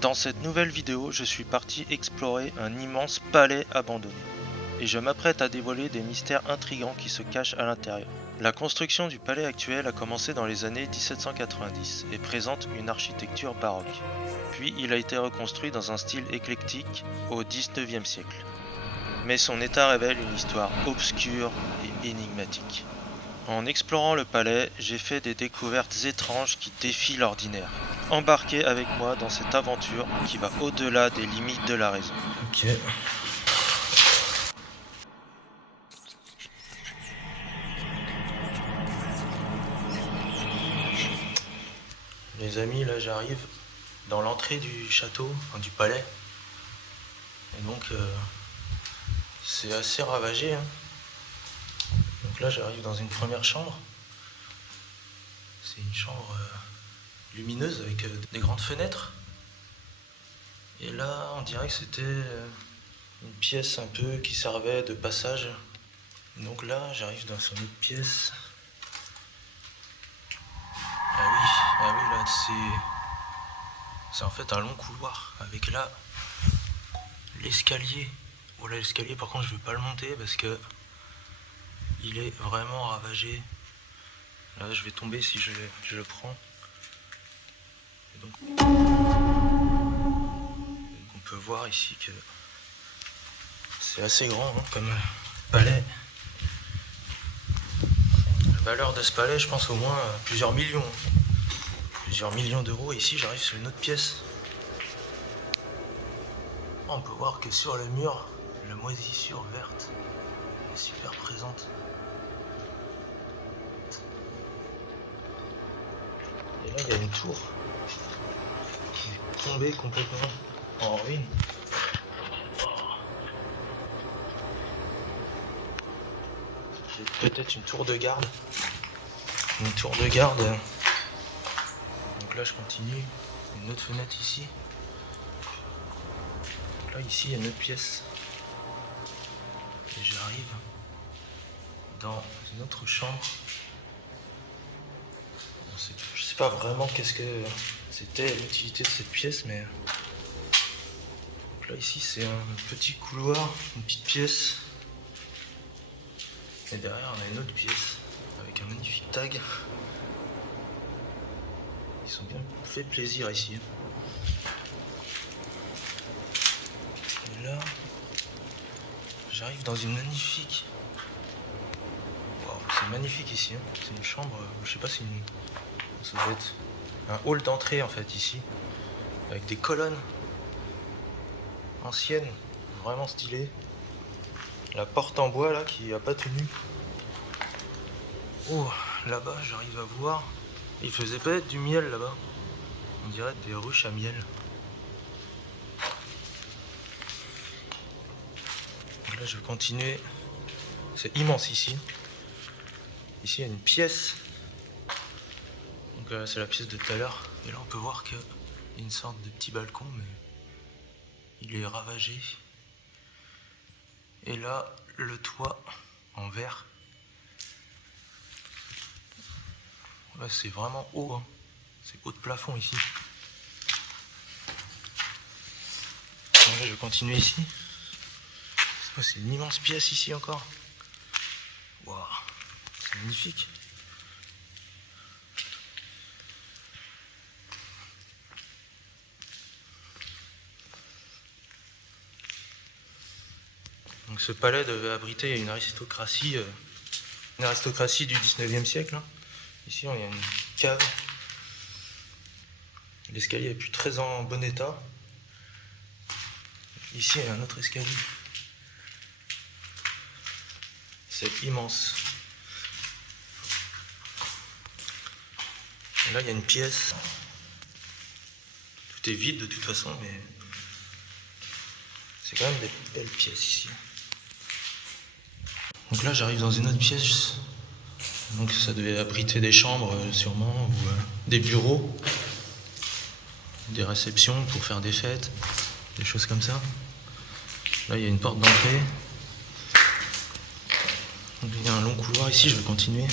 Dans cette nouvelle vidéo, je suis parti explorer un immense palais abandonné. Et je m'apprête à dévoiler des mystères intrigants qui se cachent à l'intérieur. La construction du palais actuel a commencé dans les années 1790 et présente une architecture baroque. Puis il a été reconstruit dans un style éclectique au 19e siècle. Mais son état révèle une histoire obscure et énigmatique. En explorant le palais, j'ai fait des découvertes étranges qui défient l'ordinaire. Embarquez avec moi dans cette aventure qui va au-delà des limites de la raison. Ok. Les amis, là j'arrive dans l'entrée du château, enfin, du palais. Et donc c'est assez ravagé. Donc là j'arrive dans une première chambre. C'est une chambre lumineuse avec des grandes fenêtres. Et là on dirait que c'était une pièce un peu qui servait de passage. Donc là j'arrive dans une autre pièce. Ah oui, là c'est en fait un long couloir avec là l'escalier. Voilà l'escalier, par contre je ne veux pas le monter parce que il est vraiment ravagé. Là je vais tomber si je le prends. Et donc on peut voir ici que c'est assez grand comme palais. La valeur de ce palais, je pense au moins plusieurs millions. Plusieurs millions d'euros. Et ici j'arrive sur une autre pièce. On peut voir que sur le mur, la moisissure verte est super présente. Et là il y a une tour qui est tombée complètement en ruine. C'est peut-être une tour de garde. Une tour de garde. Donc là je continue. Une autre fenêtre ici. Donc là ici il y a une autre pièce. Et j'arrive dans une autre chambre. Je sais pas vraiment qu'est-ce que c'était l'utilité de cette pièce, mais donc là ici c'est un petit couloir, une petite pièce. Et derrière on a une autre pièce avec un magnifique tag. Ils sont bien fait plaisir ici. Et là j'arrive dans une magnifique. Wow, c'est magnifique ici. C'est une chambre, je sais pas si ça doit être un hall d'entrée en fait ici. Avec des colonnes anciennes, vraiment stylées. La porte en bois là qui a pas tenu. Oh, là-bas j'arrive à voir. Il faisait peut-être du miel là-bas. On dirait des ruches à miel. Donc là je vais continuer. C'est immense ici. Ici il y a une pièce. Donc c'est la pièce de tout à l'heure. Et là on peut voir qu'il y a une sorte de petit balcon, mais il est ravagé. Et là le toit en verre. Là c'est vraiment haut. C'est haut de plafond ici. Donc là je vais continuer ici. Oh, c'est une immense pièce ici encore. Waouh, c'est magnifique. Donc ce palais devait abriter une aristocratie du 19e siècle. Ici il y a une cave. L'escalier est plus très en bon état. Ici il y a un autre escalier. C'est immense. Et là il y a une pièce. Tout est vide de toute façon, mais c'est quand même des belles pièces ici. Donc là j'arrive dans une autre pièce. Donc ça devait abriter des chambres sûrement, ou des bureaux, des réceptions pour faire des fêtes, des choses comme ça. Là il y a une porte d'entrée. Donc il y a un long couloir ici, je vais continuer.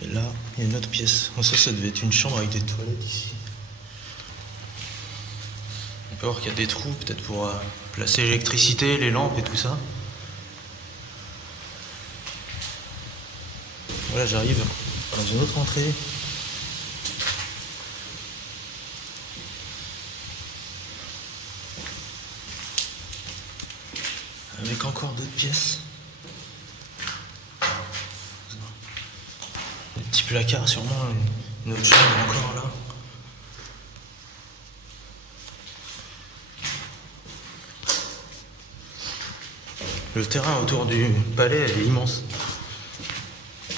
Et là il y a une autre pièce. Bon, ça devait être une chambre avec des toilettes ici. On peut voir qu'il y a des trous, peut-être pour placer l'électricité, les lampes et tout ça. Voilà, j'arrive dans une autre entrée. Avec encore d'autres pièces. Des petits placards sûrement, une autre chambre encore là. Le terrain autour du palais est immense.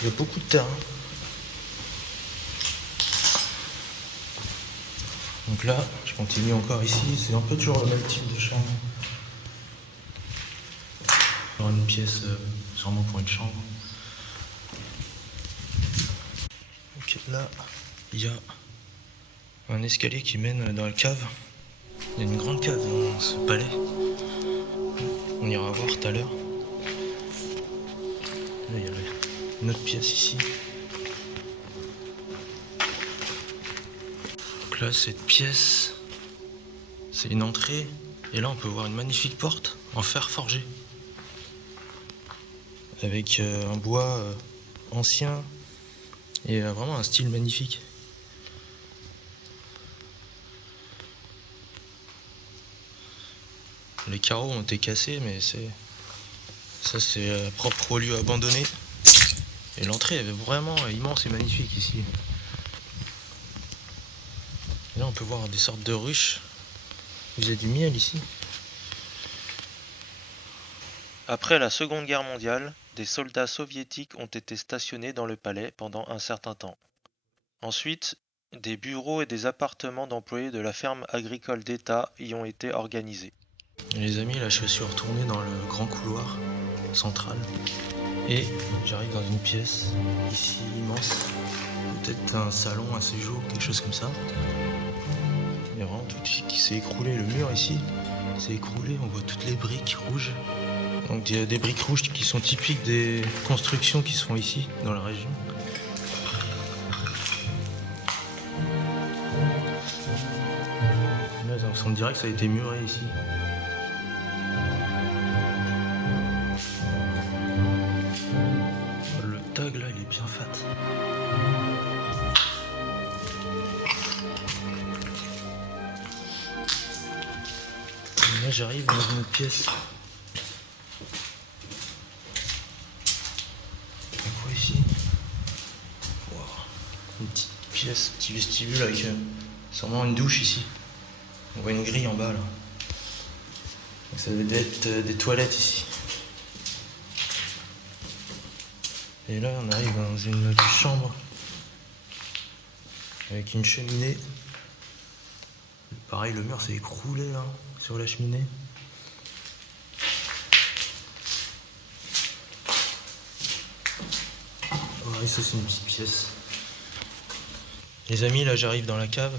Il y a beaucoup de terrain. Donc là, je continue encore ici, c'est un peu toujours le même type de chambre. Encore une pièce, sûrement pour une chambre. Ok, là, il y a un escalier qui mène dans la cave. Il y a une grande cave dans ce palais. On ira voir tout à l'heure. Là, il y a une autre pièce ici. Donc là, cette pièce, c'est une entrée. Et là, on peut voir une magnifique porte en fer forgé. Avec un bois ancien et vraiment un style magnifique. Les carreaux ont été cassés, mais ça c'est propre au lieu abandonné. Et l'entrée est vraiment immense et magnifique ici. Et là on peut voir des sortes de ruches. Il y a du miel ici. Après la Seconde Guerre mondiale, des soldats soviétiques ont été stationnés dans le palais pendant un certain temps. Ensuite, des bureaux et des appartements d'employés de la ferme agricole d'État y ont été organisés. Et les amis, là je suis retourné dans le grand couloir central. Et j'arrive dans une pièce ici immense. Peut-être un salon, un séjour, quelque chose comme ça. Il y a vraiment tout qui s'est écroulé. Le mur ici s'est écroulé, on voit toutes les briques rouges. Donc il y a des briques rouges qui sont typiques des constructions qui sont ici, dans la région. Là, on dirait que ça a été muré ici. Le tag là, il est bien fat. Et là, j'arrive dans une autre pièce. Quoi ici? Wow. Une petite pièce, petit vestibule avec sûrement une douche ici. On voit une grille en bas là. Donc ça devait être des toilettes ici. Et là on arrive dans une autre chambre avec une cheminée. Pareil, le mur s'est écroulé là sur la cheminée. Oh, et ça c'est une petite pièce. Les amis, là j'arrive dans la cave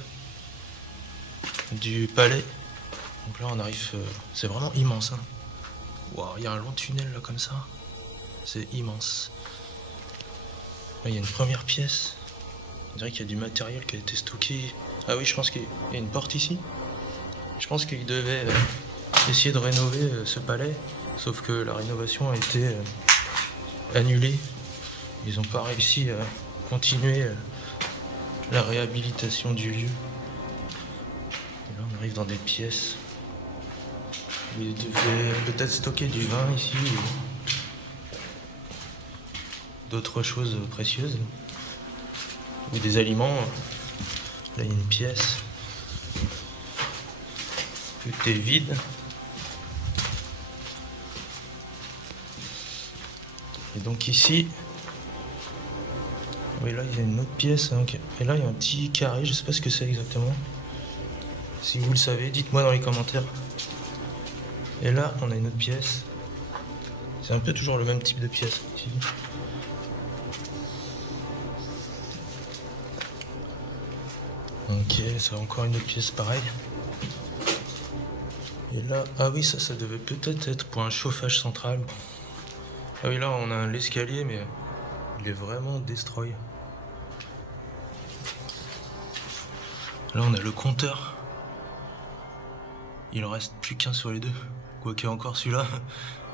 du palais. Donc là on arrive, c'est vraiment immense. Hein. Wow, il y a un long tunnel là comme ça. C'est immense. Là il y a une première pièce. On dirait qu'il y a du matériel qui a été stocké. Ah oui, je pense qu'il y a une porte ici. Je pense qu'ils devaient essayer de rénover ce palais. Sauf que la rénovation a été annulée. Ils n'ont pas réussi à continuer la réhabilitation du lieu. Et là on arrive dans des pièces. Ils devaient peut-être stocker du vin ici ou d'autres choses précieuses. Ou des aliments. Là il y a une pièce. Tout est vide. Et donc ici, oui là il y a une autre pièce. Hein, et là il y a un petit carré, je sais pas ce que c'est exactement. Si vous le savez, dites-moi dans les commentaires. Et là on a une autre pièce. C'est un peu toujours le même type de pièce ici. Ok, c'est encore une autre pièce pareille. Et là, ah oui, ça devait peut-être être pour un chauffage central. Ah oui, là, on a l'escalier, mais il est vraiment destroy. Là, on a le compteur. Il en reste plus qu'un sur les deux. Quoique encore celui-là,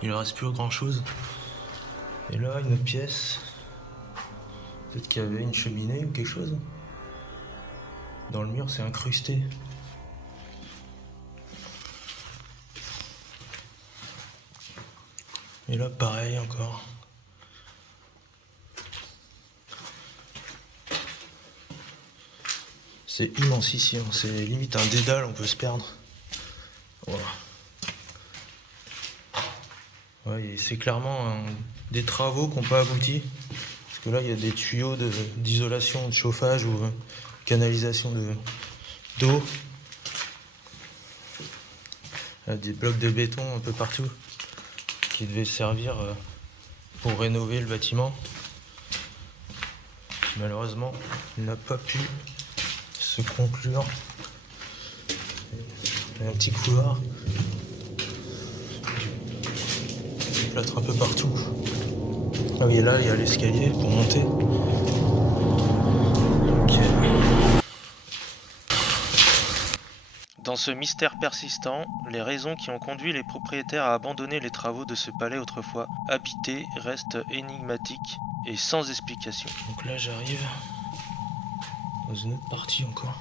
il en reste plus grand chose. Et là, une autre pièce. Peut-être qu'il y avait une cheminée ou quelque chose. Dans le mur, c'est incrusté. Et là, pareil encore. C'est immense ici, hein. C'est limite un dédale, on peut se perdre. Voilà. Ouais, c'est clairement des travaux qui n'ont pas abouti. Parce que là, il y a des tuyaux d'isolation, de chauffage ou canalisation d'eau. Des blocs de béton un peu partout qui devaient servir pour rénover le bâtiment. Malheureusement, il n'a pas pu se conclure. Il y a un petit couloir. Du plâtre un peu partout. Ah oui, et là, il y a l'escalier pour monter. Ok. Dans ce mystère persistant, les raisons qui ont conduit les propriétaires à abandonner les travaux de ce palais autrefois habité restent énigmatiques et sans explication. Donc là, j'arrive dans une autre partie encore.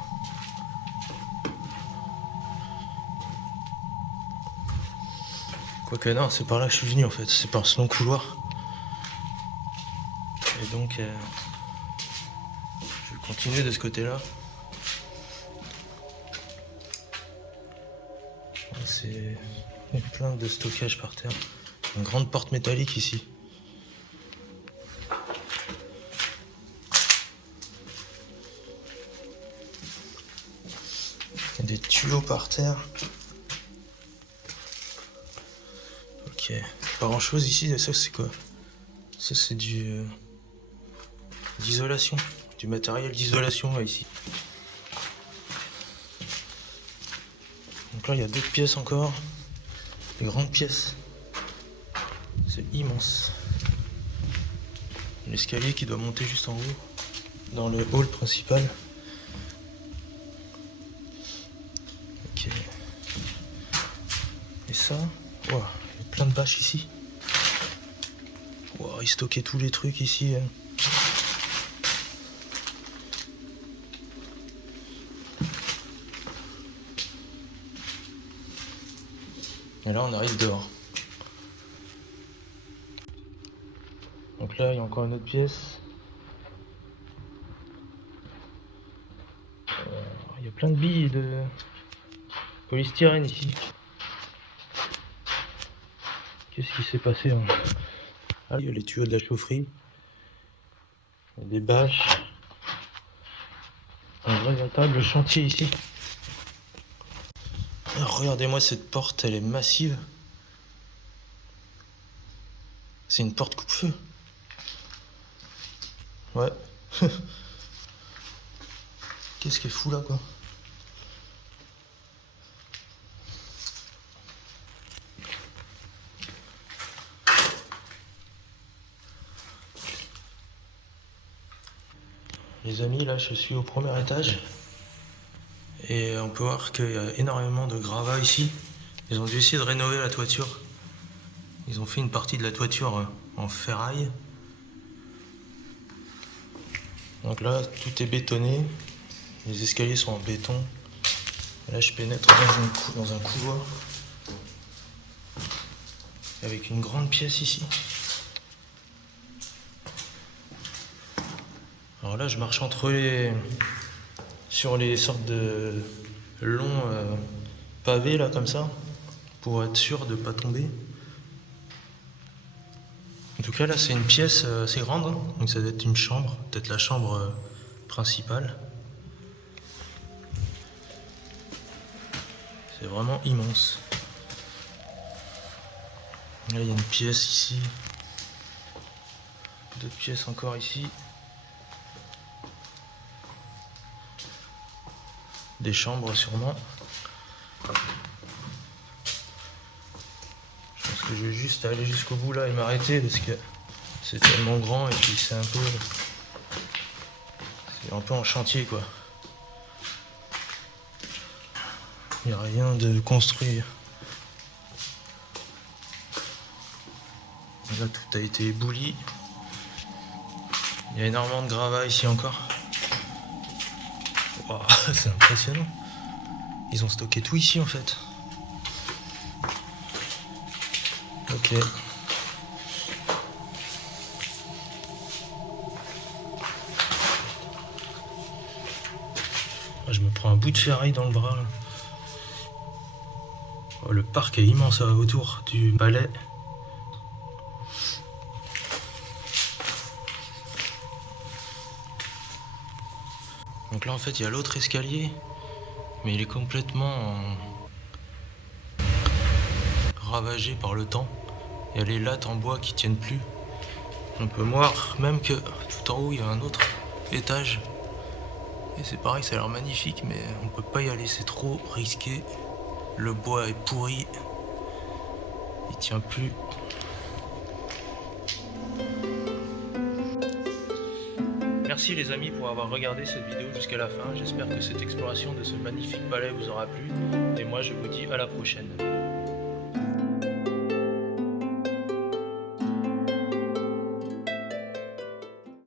Quoique non, c'est par là que je suis venu en fait, c'est par ce long couloir. Et donc, je vais continuer de ce côté-là. C'est plein de stockage par terre. Une grande porte métallique ici. Il y a des tuyaux par terre. Ok, pas grand chose ici. Ça c'est quoi? Ça c'est d'isolation, du matériel d'isolation ici. Donc là il y a d'autres pièces encore, des grandes pièces. C'est immense. L'escalier qui doit monter juste en haut, dans le hall principal. Ok. Et ça, wow, il y a plein de bâches ici. Wow, ils stockaient tous les trucs ici. Et là, on arrive dehors. Donc là, il y a encore une autre pièce. Il y a plein de billes de polystyrène ici. Qu'est-ce qui s'est passé hein? Ah, il y a les tuyaux de la chaufferie. Il y a des bâches. Un véritable chantier ici. Alors, regardez-moi cette porte, elle est massive. C'est une porte coupe-feu. Ouais. Qu'est-ce qui est fou là quoi? Les amis, là je suis au premier étage. Et on peut voir qu'il y a énormément de gravats ici. Ils ont dû essayer de rénover la toiture. Ils ont fait une partie de la toiture en ferraille. Donc là, tout est bétonné. Les escaliers sont en béton. Et là, je pénètre dans un couloir. Avec une grande pièce ici. Alors là, je marche sur les sortes de longs pavés, là, comme ça. Pour être sûr de ne pas tomber. En tout cas, là, c'est une pièce assez grande. Hein. Donc ça doit être une chambre. Peut-être la chambre principale. C'est vraiment immense. Là, il y a une pièce ici. D'autres pièces encore ici. Des chambres sûrement. Je pense que je vais juste aller jusqu'au bout là et m'arrêter parce que c'est tellement grand et puis c'est un peu en chantier quoi. Il n'y a rien de construit. Là, tout a été ébouli. Il y a énormément de gravats ici encore. Wow, c'est impressionnant. Ils ont stocké tout ici en fait. Ok. Je me prends un bout de ferraille dans le bras. Là. Oh, le parc est immense autour du palais. Donc là en fait il y a l'autre escalier, mais il est complètement ravagé par le temps. Il y a les lattes en bois qui tiennent plus. On peut voir même que tout en haut il y a un autre étage. Et c'est pareil, ça a l'air magnifique, mais on peut pas y aller, c'est trop risqué. Le bois est pourri, il tient plus. Merci les amis pour avoir regardé cette vidéo jusqu'à la fin. J'espère que cette exploration de ce magnifique palais vous aura plu. Et moi je vous dis à la prochaine.